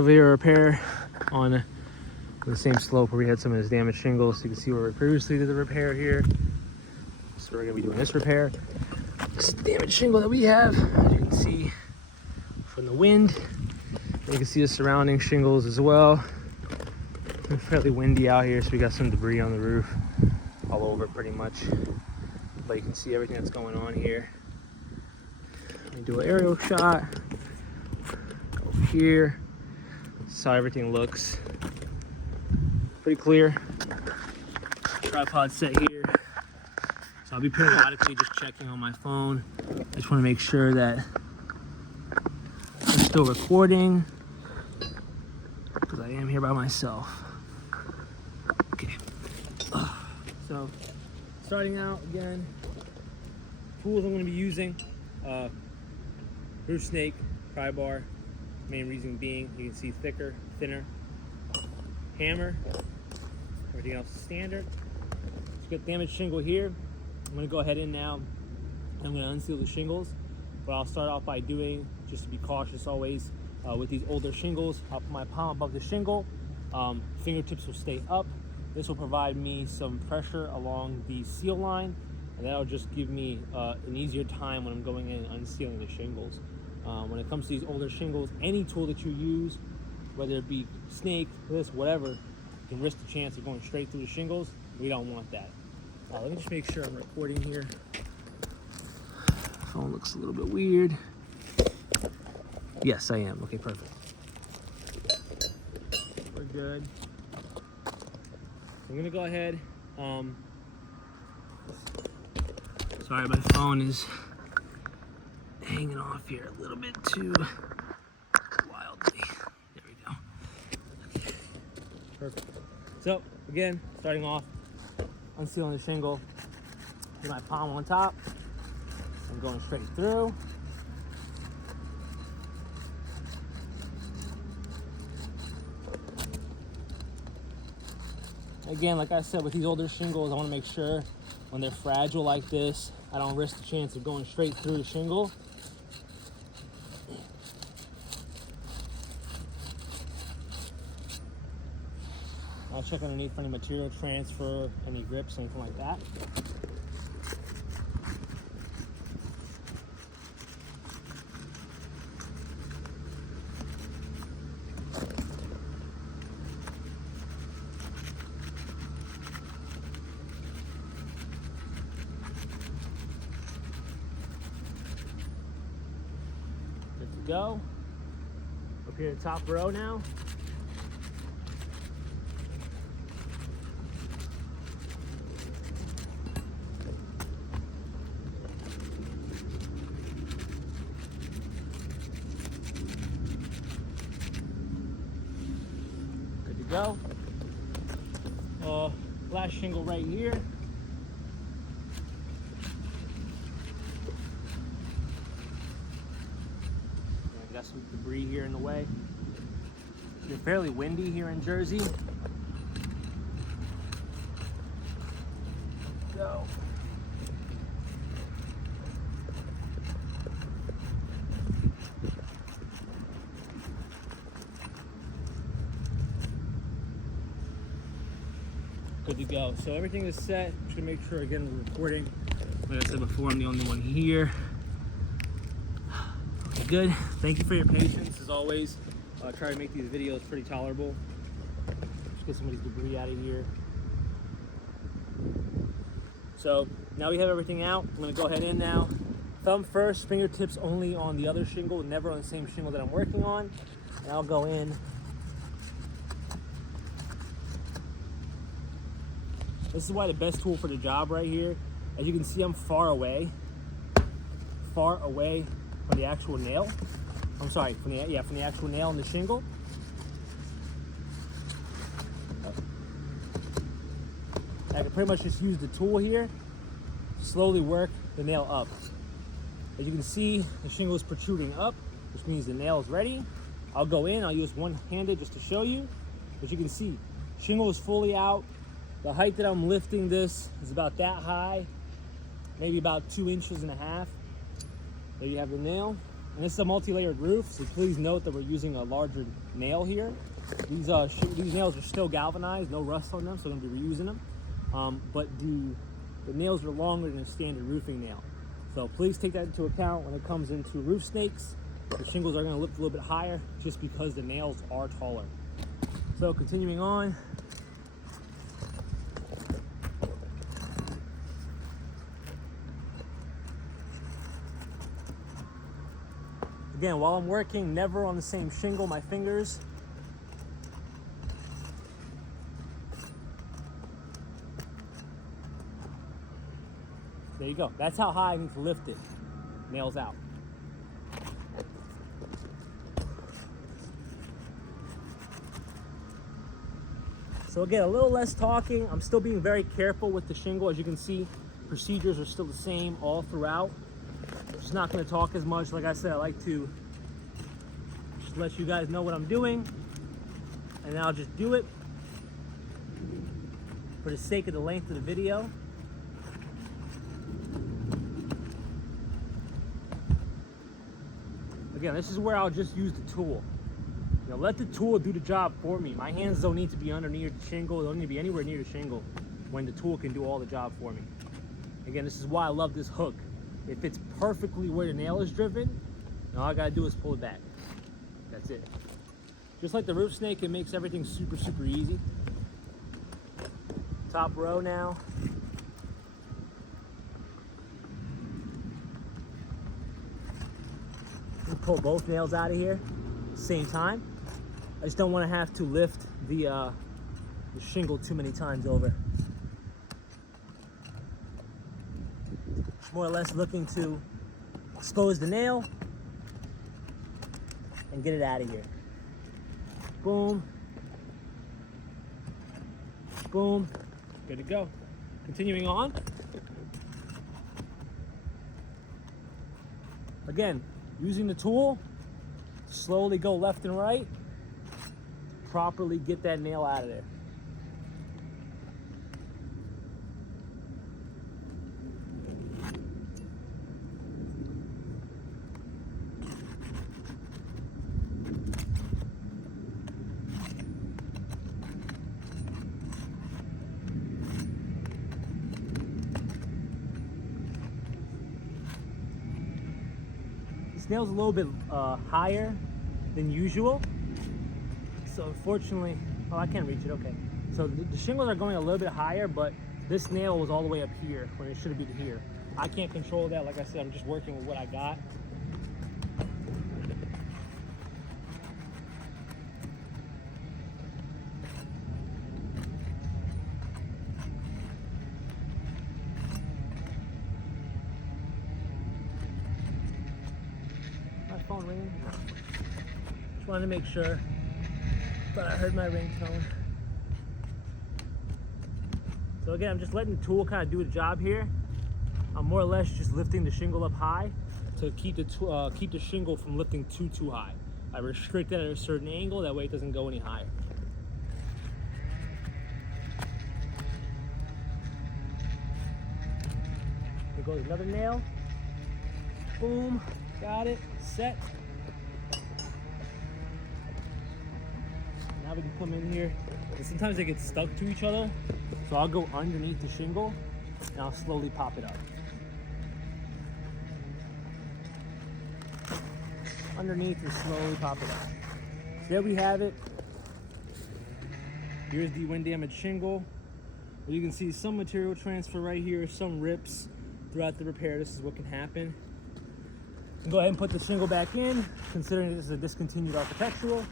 Elevator repair on the same slope where we had some of this damaged shingles. So you can see where we previously did the repair here. So we're gonna be doing this repair. This damaged shingle that we have, as you can see from the wind. And you can see the surrounding shingles as well. It's fairly windy out here, so we got some debris on the roof all over pretty much. But you can see everything that's going on here. Let me do an aerial shot. Go over here. That's how everything looks. Pretty clear. Tripod set here. So I'll be periodically just checking on my phone. I just want to make sure that I'm still recording, because I am here by myself. Okay. So starting out again, tools I'm going to be using, roof snake, pry bar. Main reason being, you can see thicker, thinner. Hammer. Everything else is standard. Let's get damaged shingle here. I'm going to go ahead in now. I'm going to unseal the shingles. What I'll start off by doing, just to be cautious always, with these older shingles, I'll put my palm above the shingle. Fingertips will stay up. This will provide me some pressure along the seal line, and that'll just give me an easier time when I'm going in and unsealing the shingles. When it comes to these older shingles, any tool that you use, whether it be snake, this, whatever, can risk the chance of going straight through the shingles. We don't want that. Let me just make sure I'm recording here. Phone looks a little bit weird. Yes, I am. Okay, perfect. We're good. I'm gonna go ahead. Sorry, my phone is hanging off here a little bit too wildly. There we go. Okay. Perfect. So again, starting off, unsealing the shingle. Get my palm on top. I'm going straight through. Again, like I said, with these older shingles, I want to make sure when they're fragile like this, I don't risk the chance of going straight through the shingle. I'll check underneath for any material transfer, any grips, anything like that. Good to go. Up here at the top row now. Go. Last shingle right here. I got some debris here in the way. It's fairly windy here in Jersey. Go. Good to go. So everything is set. Just gonna make sure again we're recording. Like I said before, I'm the only one here. Okay, good. Thank you for your patience as always. Try to make these videos pretty tolerable. Just get some of these debris out of here. So now we have everything out. I'm gonna go ahead in now. Thumb first, fingertips only on the other shingle, never on the same shingle that I'm working on. And I'll go in. This is why the best tool for the job right here. As you can see, I'm far away from the actual nail. I'm sorry, from the actual nail on the shingle. I can pretty much just use the tool here, slowly work the nail up. As you can see, the shingle is protruding up, which means the nail is ready. I'll go in, I'll use one-handed just to show you. As you can see, shingle is fully out. The height that I'm lifting this is about that high, maybe about 2.5 inches. There you have the nail. And this is a multi-layered roof, so please note that we're using a larger nail here. These nails are still galvanized, no rust on them, so I'm going to be reusing them. But the nails are longer than a standard roofing nail. So please take that into account when it comes into roof snakes. The shingles are going to lift a little bit higher just because the nails are taller. So continuing on. Again, while I'm working, never on the same shingle, my fingers. There you go. That's how high I need to lift it. Nails out. So again, a little less talking. I'm still being very careful with the shingle. As you can see, procedures are still the same all throughout. Just not going to talk as much. Like I said, I like to just let you guys know what I'm doing, and I'll just do it for the sake of the length of the video. Again, this is where I'll just use the tool. You know, let the tool do the job for me. My hands don't need to be underneath the shingle. They don't need to be anywhere near the shingle when the tool can do all the job for me. Again, this is why I love this hook. It fits perfectly where the nail is driven, and all I gotta do is pull it back. That's it. Just like the roof snake, it makes everything super, super easy. Top row now. Pull both nails out of here at the same time. I just don't want to have to lift the shingle too many times over. More or less looking to expose the nail and get it out of here. Boom. Boom. Good to go. Continuing on. Again, using the tool, slowly go left and right, properly get that nail out of there. Nail's a little bit higher than usual, so unfortunately, oh, I can't reach it. Okay, so the shingles are going a little bit higher, but this nail was all the way up here when it should have been here. I can't control that. Like I said, I'm just working with what I got. Phone ringing. Just wanted to make sure, but I heard my ringtone. So again, I'm just letting the tool kind of do the job here. I'm more or less just lifting the shingle up high to keep the shingle from lifting too high. I restrict it at a certain angle, that way it doesn't go any higher. Here goes another nail. Boom. Got it, set. Now we can come in here, and sometimes they get stuck to each other, so I'll go underneath the shingle and I'll slowly pop it up. Underneath and slowly pop it up. So there we have it. Here's the wind damaged shingle. You can see some material transfer right here, some rips throughout the repair. This is what can happen. Go ahead and put the shingle back in, considering this is a discontinued architectural.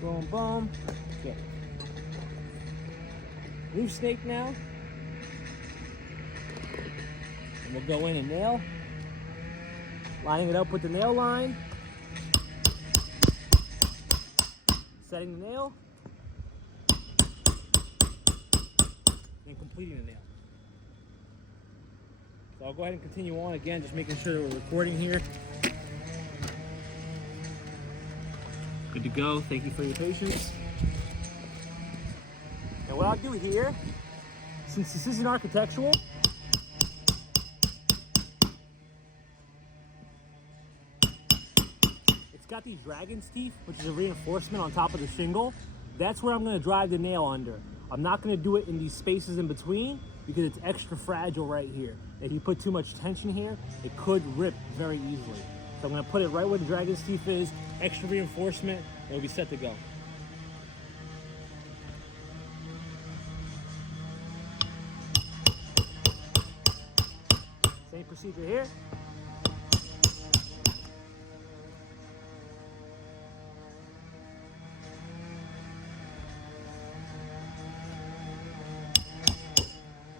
Boom, boom. Okay. Roof snake now. And we'll go in and nail. Lining it up with the nail line. Setting the nail. And completing the nail. So I'll go ahead and continue on again, just making sure that we're recording here. Good to go. Thank you for your patience. And what I'll do here, since this is an architectural, it's got these dragon's teeth, which is a reinforcement on top of the shingle. That's where I'm gonna drive the nail under. I'm not gonna do it in these spaces in between because it's extra fragile right here. If you put too much tension here, it could rip very easily. So I'm gonna put it right where the dragon's teeth is, extra reinforcement, and it'll be set to go. Same procedure here.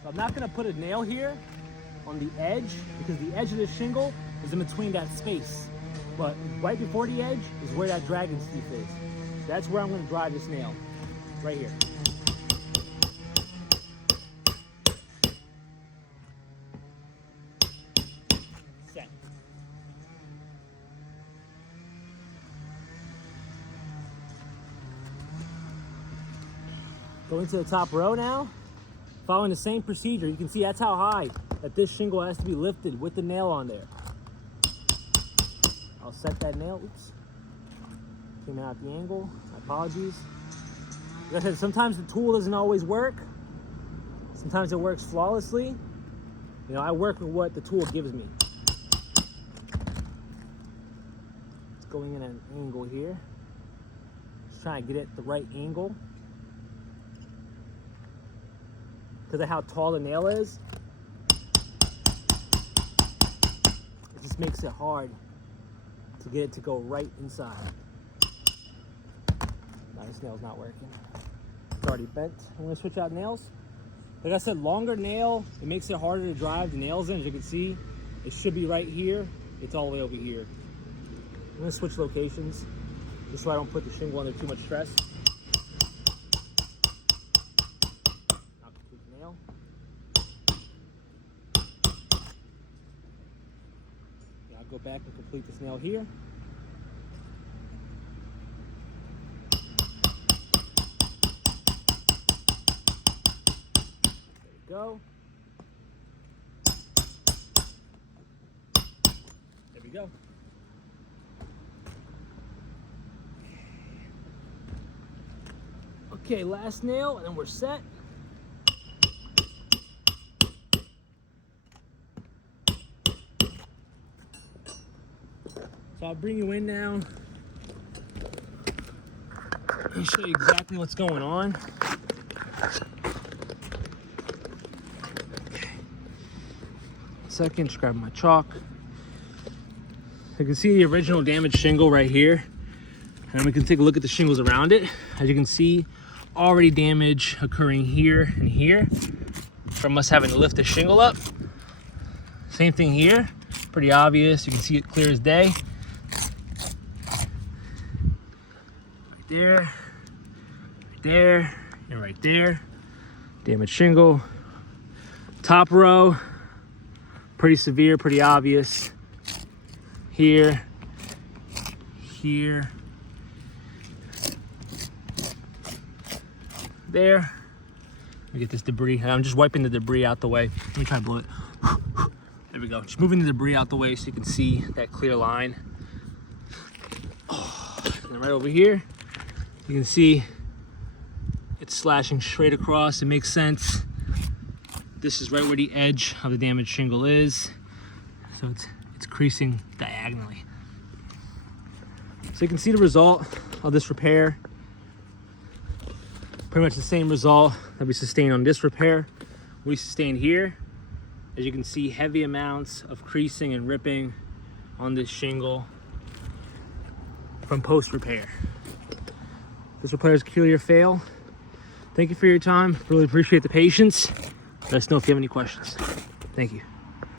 So I'm not gonna put a nail here on the edge because the edge of the shingle is in between that space. But right before the edge is where that dragon's teeth is. So that's where I'm gonna drive this nail, right here. Set. Going to the top row now. Following the same procedure, you can see that's how high that this shingle has to be lifted with the nail on there. I'll set that nail. Oops. Came out at the angle. My apologies. Like I said, sometimes the tool doesn't always work. Sometimes it works flawlessly. You know, I work with what the tool gives me. It's going in at an angle here. Just trying to get it the right angle. Because of how tall the nail is, it just makes it hard to get it to go right inside. Now this nail's not working. It's already bent. I'm gonna switch out nails. Like I said, longer nail, it makes it harder to drive the nails in. As you can see, it should be right here. It's all the way over here. I'm gonna switch locations just so I don't put the shingle under too much stress. Go back and complete this nail here. There we go. There we go. Okay, last nail, and then we're set. So I'll bring you in now and show you exactly what's going on. Okay. Second, just grab my chalk. You can see the original damaged shingle right here. And we can take a look at the shingles around it. As you can see, already damage occurring here and here from us having to lift the shingle up. Same thing here, pretty obvious. You can see it clear as day. There, right there, and right there. Damaged shingle. Top row, pretty severe, pretty obvious. Here, here, there. Let me get this debris. I'm just wiping the debris out the way. Let me try and blow it. There we go. Just moving the debris out the way so you can see that clear line. And then right over here, you can see it's slashing straight across. It makes sense. This is right where the edge of the damaged shingle is. So it's creasing diagonally. So you can see the result of this repair. Pretty much the same result that we sustained on this repair. We sustained here. As you can see, heavy amounts of creasing and ripping on this shingle from post-repair. This repair is clearly a fail. Thank you for your time. Really appreciate the patience. Let us know if you have any questions. Thank you.